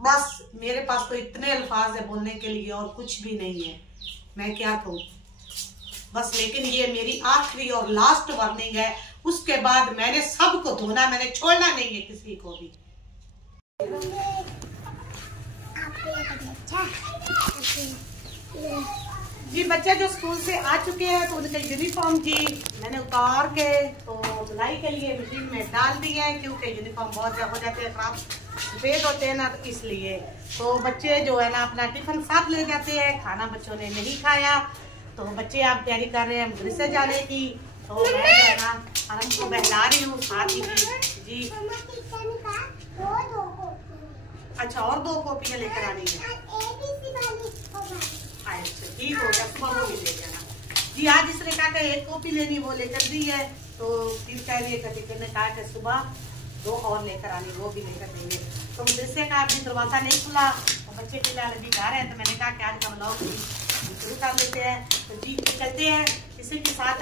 बस मेरे पास तो इतने अल्फाज है बोलने के लिए और कुछ भी नहीं है, मैं क्या कहूँ बस। लेकिन ये मेरी आखिरी और लास्ट वार्निंग है, उसके बाद मैंने सबको धोना, मैंने छोड़ना नहीं है किसी को भी। जी बच्चे जो स्कूल से आ चुके हैं तो उनके यूनिफॉर्म जी मैंने उतार के तो धुलाई के लिए मशीन में डाल दी है, क्योंकि यूनिफॉर्म बहुत हो जाते हैं खराब, सफेद होते हैं ना, तो इसलिए। तो बच्चे जो है ना अपना टिफिन साथ ले जाते हैं, खाना बच्चों ने नहीं खाया, तो बच्चे आप तैयारी कर रहे हैं मदरसे जाने की। तो मैं जो है ना आराम को बहला रही हूँ साथ ही जी। अच्छा और 2 कॉपियाँ लेकर आनी है, अच्छा ठीक हो गया, सुबह वो भी ले जाना जी। आज इसने कहा कि 1 कॉपी लेनी, वो लेकर दी है, तो फिर कह रही है टीचर ने कहा कि सुबह 2 और लेकर आनी, वो भी लेकर देंगे। तो मदरसे का अभी दरवाजा नहीं खुला, तो बच्चे के लिए अभी घर है, तो मैंने कहा कि आज का व्लॉग शुरू कर लेते हैं। तो जी चलते हैं इसी के साथ।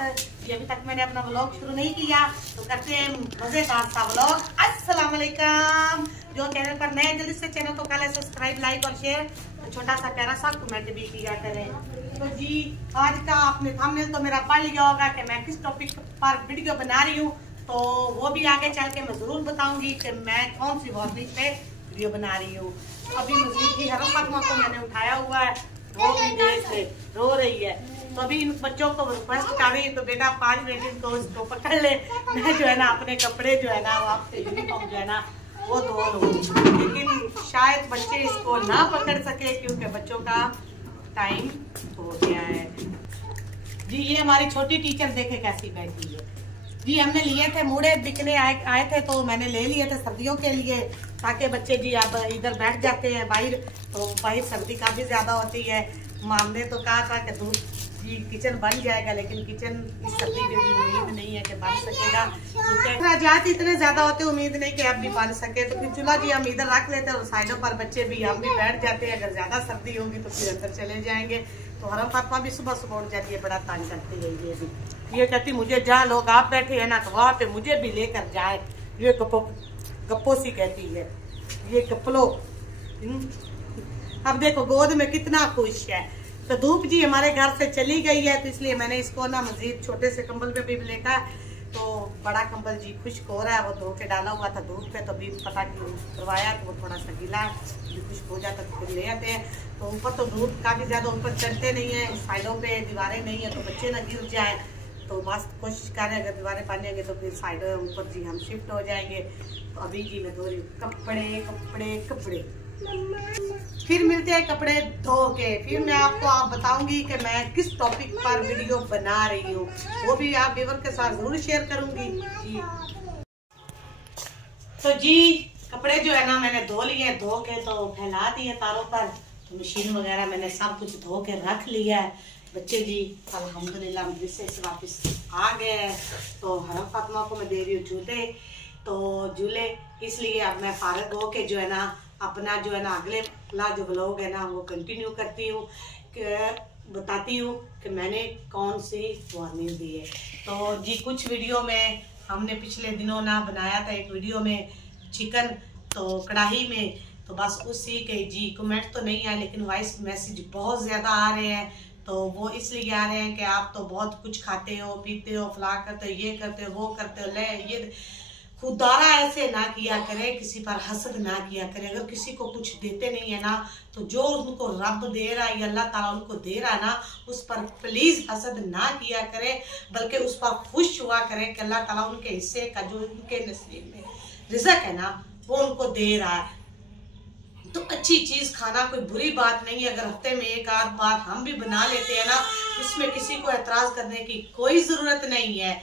ये अभी तक मैंने अपना व्लॉग शुरू नहीं किया, तो करते हैं मजेदार सा व्लॉग। अस्सलाम वालेकुम। जो चैनल पर नए जल्दी से चैनल को कर सब्सक्राइब, लाइक और शेयर, छोटा सा प्यारा सा कमेंट भी किया करें। तो जी आज का आपने थंबनेल तो मेरा पढ़ लिया होगा कि मैं किस टॉपिक पर वीडियो बना रही हूँ, तो वो भी आगे चल के मैं जरूर बताऊंगी कि मैं कौन सी वार्निंग पे वीडियो बना रही हूँ। अभी मजीद की हरम फातिमा को मैंने उठाया हुआ है, वो भी देख ले रो रही है, तो अभी इन बच्चों को रिक्वेस्ट कर रही है तो बेटा 5 मिनट इनको उसको पकड़ ले, मैं जो है ना अपने कपड़े जो है ना आपसे यूनिफॉर्म जो है ना वो धो लूँ। लेकिन शायद बच्चे इसको ना पकड़ सके क्योंकि बच्चों का टाइम हो गया है जी। ये हमारी छोटी टीचर देखे कैसी बैठी है जी। हमने लिए थे मूड़े बिकने आए थे, तो मैंने ले लिए थे सर्दियों के लिए, ताकि बच्चे जी अब इधर बैठ जाते हैं बाहर, तो बाहर सर्दी काफी ज्यादा होती है। माम ने तो कहा था कि दूध जी किचन बन जाएगा, लेकिन किचन इस सर्दी में भी उम्मीद नहीं है कि बन सकेगा, क्योंकि अखराजात इतने ज्यादा होते, उम्मीद नहीं कि अब भी बन सके। तो फिर चूल्हा जी हम इधर रख लेते हैं और साइडों पर बच्चे भी हम भी बैठ जाते हैं। अगर ज्यादा सर्दी होगी तो फिर अंदर चले जाएंगे। तो हरम फातिमा भी सुबह सुबह उठ जाती है, बड़ा तंग करती है ये भी। ये कहती मुझे जहाँ लोग आप बैठे हैं ना तो वहाँ पे मुझे भी लेकर जाए, ये गप्पो सी कहती है, ये कपलो। अब देखो गोद में कितना खुश है। तो धूप जी हमारे घर से चली गई है, तो इसलिए मैंने इसको ना मजीद छोटे से कंबल पे भी लेटा, तो बड़ा कंबल जी खुश्क हो रहा है, वो धो के डाला हुआ था धूप पे, तो अभी पता करवाया तो वो थोड़ा सा गीला खुश्क हो जाता तो फिर ले आते हैं। तो ऊपर तो धूप काफी ज्यादा ऊपर चढ़ते नहीं है, साइडों पे दीवारें नहीं है तो बच्चे ना गिर जाए, तो बस कोशिश करें अगर दीवारें बनेंगे तो फिर साइडों ऊपर जी हम शिफ्ट हो जाएंगे। तो अभी जी मैं धो रही हूँ कपड़े कपड़े कपड़े, फिर मिलते हैं कपड़े धो के, फिर मैं आपको बताऊंगी कि मैं किस टॉपिक पर वीडियो बना रही हूँ, वो भी आप व्यूअर के साथ जरूर शेयर करूंगी जी। तो जी कपड़े जो है ना मैंने धो लिए, धो के तो फैला दिए तारों पर, तो मशीन वगैरह मैंने सब कुछ धो के रख लिया है। बच्चे जी अल्हम्दुलिल्लाह मदरसे से वापस आ गए हैं, तो हरम फातिमा को मैं दे रही हूँ झूले, तो झूले इसलिए अब मैं फारग हो के जो है ना अपना जो है ना अगले वाला जो व्लॉग है ना वो कंटिन्यू करती हूँ, बताती हूँ कि मैंने कौन सी वार्निंग दी है। तो जी कुछ वीडियो में हमने पिछले दिनों ना बनाया था एक वीडियो में चिकन, तो कढ़ाई में, तो बस उसी के जी कमेंट तो नहीं आए लेकिन वॉइस मैसेज बहुत ज़्यादा आ रहे हैं। तो वो इसलिए आ रहे हैं कि आप तो बहुत कुछ खाते हो पीते हो फला करते हो ये करते हो वो करते हो, ले ये खुदारा ऐसे ना किया करे, किसी पर हसद ना किया करे। अगर किसी को कुछ देते नहीं है ना तो जो उनको रब दे रहा है या अल्लाह ताला उनको दे रहा है ना उस पर प्लीज हसद ना किया करे, बल्कि उस पर खुश हुआ करे कि अल्लाह ताला उनके हिस्से का जो उनके नसीब में रिज़्क है ना वो उनको दे रहा है। तो अच्छी चीज खाना कोई बुरी बात नहीं है, अगर हफ्ते में एक आध बार हम भी बना लेते हैं ना इसमें किसी को एतराज करने की कोई जरूरत नहीं है।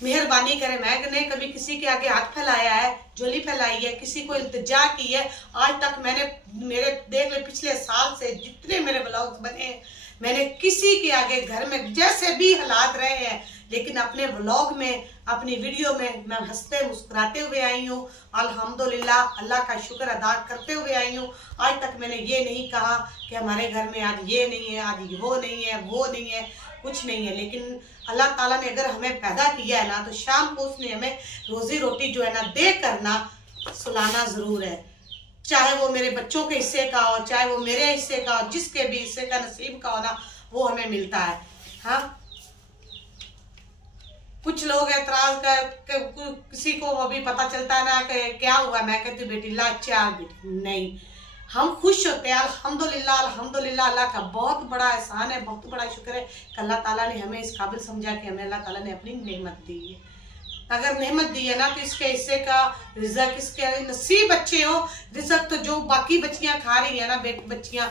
मेहरबानी करें, मैंने कभी किसी के आगे हाथ फैलाया है, झोली फैलाई है, किसी को इल्तिजा की है? आज तक मैंने मेरे देख ले पिछले साल से जितने मेरे ब्लॉग्स बने मैंने किसी के आगे घर में जैसे भी हालात रहे हैं लेकिन अपने व्लॉग में अपनी वीडियो में मैं हंसते मुस्कुराते हुए आई हूँ। अल्हम्दुलिल्लाह अल्लाह का शुक्र अदा करते हुए आई हूँ। आज तक मैंने ये नहीं कहा कि हमारे घर में आज ये नहीं है, आज वो नहीं है, वो नहीं है, कुछ नहीं है। लेकिन अल्लाह ताला ने अगर हमें पैदा किया है ना तो शाम को उसने हमें रोजी रोटी जो है ना दे करना सुलाना जरूर है। चाहे वो मेरे बच्चों के हिस्से का हो, चाहे वो मेरे हिस्से का हो, जिसके भी हिस्से का नसीब का हो ना, वो हमें मिलता है। हाँ, कुछ लोग एतराज कर किसी को अभी पता चलता है ना कि क्या हुआ, मैं कहती बेटी ला चार बेटी, नहीं, हम खुश होते हैं अल्हम्दुलिल्लाह। अल्हम्दुलिल्लाह, अल्लाह का बहुत बड़ा एहसान है, बहुत बड़ा शुक्र है कि अल्लाह ताला ने हमें इस काबिल समझा कि हमें अल्लाह ताला ने अपनी नेमत दी है। अगर नेमत दी है ना तो इसके हिस्से का रिजक, इसके नसीब अच्छे हो, रिजक तो जो बाकी बच्चियां खा रही है ना, बच्चियां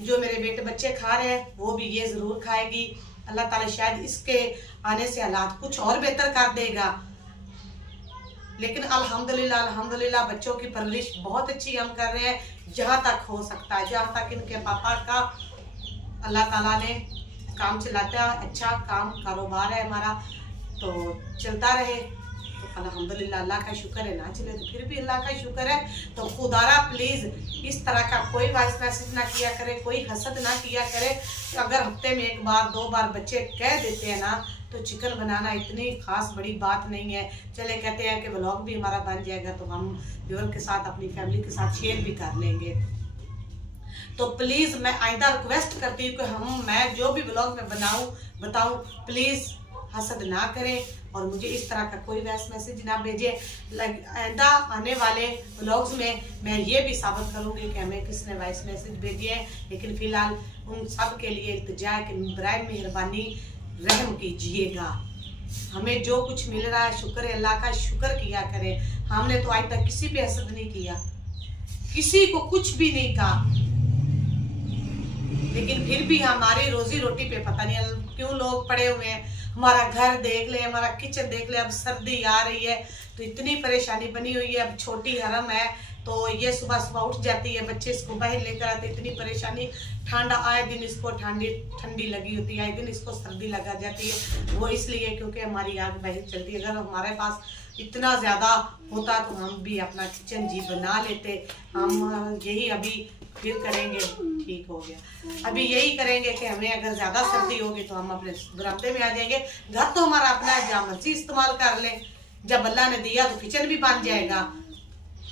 जो मेरे बेटे बच्चे खा रहे हैं, वो भी ये जरूर खाएगी। अल्लाह ताला शायद इसके आने से हालात कुछ और बेहतर कर देगा। लेकिन अल्हम्दुलिल्लाह, अल्हम्दुलिल्लाह बच्चों की परवरिश बहुत अच्छी हम कर रहे हैं, जहाँ तक हो सकता है, जहाँ तक इनके पापा का अल्लाह ताला ने काम चलाता है, अच्छा काम कारोबार है हमारा, तो चलता रहे। तो अल्हम्दुलिल्लाह, अल्लाह का शुक्र है, ना चले तो फिर भी अल्लाह का शुक्र है। तो खुदारा प्लीज इस तरह का कोई वॉइस मैसेज ना किया करे, कोई हसद ना किया करे। अगर हफ्ते में 1 बार 2 बार बच्चे कह देते हैं ना, तो चिकन बनाना इतनी खास बड़ी बात नहीं है। चले कहते हैं कि व्लॉग भी हमारा बन जाएगा, तो हम व्यूअर के साथ, अपनी फैमिली के साथ शेयर भी कर लेंगे। तो प्लीज मैं आइंदा रिक्वेस्ट करती हूँ कि मैं जो भी व्लॉग में बताऊं प्लीज हसद ना करें और मुझे इस तरह का कोई वॉइस मैसेज ना भेजे। आइंदा आने वाले व्लॉग्स में मैं ये भी साबित करूंगी कि हमें किसने वॉइस मैसेज भेजे है। लेकिन फिलहाल उन सब के लिए इल्तिजा है कि बराए मेहरबानी रहम कीजिएगा। हमें जो कुछ मिल रहा है शुक्र है, अल्लाह का शुक्र किया करें। हमने तो आज तक किसी पे हसद नहीं किया, किसी को कुछ भी नहीं कहा, लेकिन फिर भी हमारी रोजी रोटी पे पता नहीं क्यों लोग पड़े हुए हैं। हमारा घर देख ले, हमारा किचन देख ले। अब सर्दी आ रही है तो इतनी परेशानी बनी हुई है। अब छोटी हरम है तो ये सुबह सुबह उठ जाती है, बच्चे इसको बाहर लेकर आते, इतनी परेशानी। ठंडा आए दिन इसको ठंडी लगी होती है, आए दिन इसको सर्दी लगा जाती है। वो इसलिए क्योंकि हमारी आग बाहर चलती है। अगर हमारे पास इतना ज्यादा होता तो हम भी अपना किचन जी बना लेते। हम यही अभी फिर करेंगे, ठीक हो गया, अभी यही करेंगे कि हमें अगर ज्यादा सर्दी होगी तो हम अपने बरामदे में आ जाएंगे। घर तो हमारा अपना है, जहाँ मर्जी इस्तेमाल कर ले। जब अल्लाह ने दिया तो किचन भी बन जाएगा,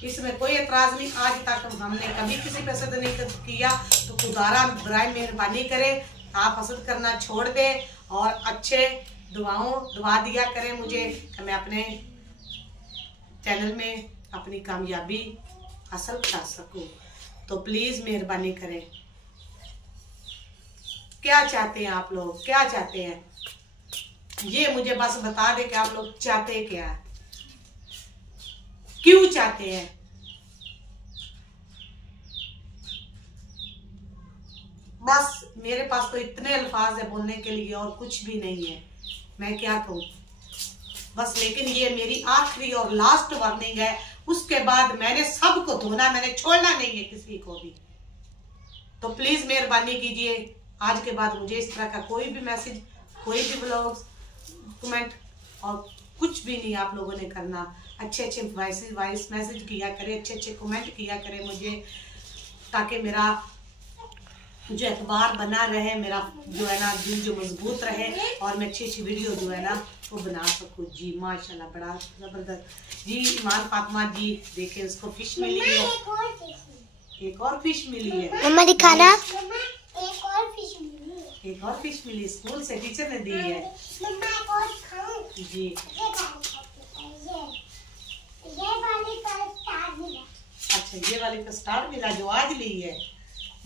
इसमें कोई एतराज नहीं। आज तक हमने कभी किसी पे हसद नहीं किया। तो खुदारा बराए मेहरबानी करे, आप हसद करना छोड़ दें और अच्छे दुआ दिया करें मुझे कि मैं अपने चैनल में अपनी कामयाबी हासिल कर सकूं। तो प्लीज मेहरबानी करें। क्या चाहते हैं आप लोग, क्या चाहते हैं, ये मुझे बस बता दे कि आप लोग चाहते क्या है, क्यों चाहते हैं। बस मेरे पास तो इतने अल्फाज है बोलने के लिए और कुछ भी नहीं है, मैं क्या कहूँ बस। लेकिन ये मेरी आखिरी और लास्ट वार्निंग है। उसके बाद मैंने सबको धोना, मैंने छोड़ना नहीं है किसी को भी। तो प्लीज मेहरबानी कीजिए, आज के बाद मुझे इस तरह का कोई भी मैसेज, कोई भी ब्लॉग, कमेंट और कुछ भी नहीं आप लोगों ने करना। अच्छे वॉइस मैसेज किया करें, अच्छे कमेंट किया करें मुझे, ताकि मेरा जो एतबार बना रहे, मेरा जो है ना दिल जो मजबूत रहे और मैं अच्छी वीडियो जो है ना वो बना सकूँ। जी माशाल्लाह, बड़ा जबरदस्त। जी ईमान फातिमा जी देखे, उसको फिश मिली है, एक और फिश मिली है। मम्मा दिखाना, एक और फिश मिली, स्कूल से टीचर ने दी है। जी अच्छा, ये वाली का स्टार मिला जो आज ली है।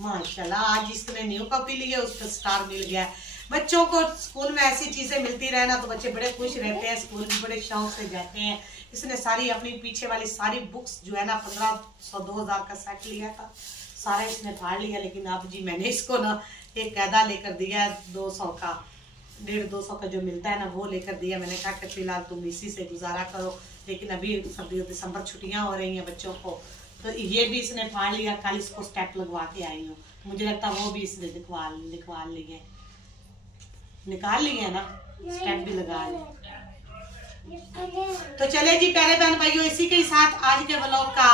माशाल्लाह, आज इसने न्यू कॉपी ली है, उसका स्टार मिल गया। बच्चों को स्कूल में ऐसी चीजें मिलती रहे ना तो बच्चे बड़े खुश रहते हैं, स्कूल में बड़े शौक से जाते हैं। इसने सारी अपनी पीछे वाली सारी बुक्स जो है ना 1500-2000 का सेट लिया था, सारा इसने फाड़ लिया। लेकिन अब जी मैंने इसको ना एक कायदा लेकर दिया 200 का, 150-200 का जो मिलता है ना वो लेकर दिया। मैंने कहा कि फिलहाल तुम इसी से गुजारा करो। लेकिन अभी सर्दियों दिसंबर छुट्टियां हो रही हैं बच्चों को, तो ये भी इसने फाड़ लिया। कल इसको स्टेप लगवा के आई हूँ, मुझे लगता वो भी इसने लिखवा लिए, निकाल लिए ना, स्टेप भी लगा लिए। तो चले जी प्यारे बहन भाइयों, इसी के साथ आज के व्लॉग का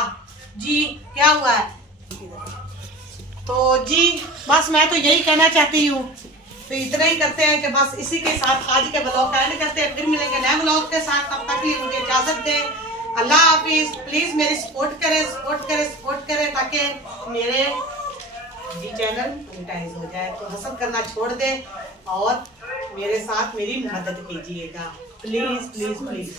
जी क्या हुआ है। तो जी बस मैं तो यही कहना चाहती हूँ, तो इतना ही करते हैं कि बस इसी के साथ आज के व्लॉग का एंड करते हैं। फिर मिलेंगे नए व्लॉग के साथ, तब तक लिए मुझे इजाजत दें। अल्लाह हाफिज। प्लीज मेरी सपोर्ट करें ताकि मेरे जी चैनल मोनेटाइज हो जाए। तो हसद करना छोड़ दे और मेरे साथ मेरी मदद कीजिएगा, प्लीज प्लीज प्लीज।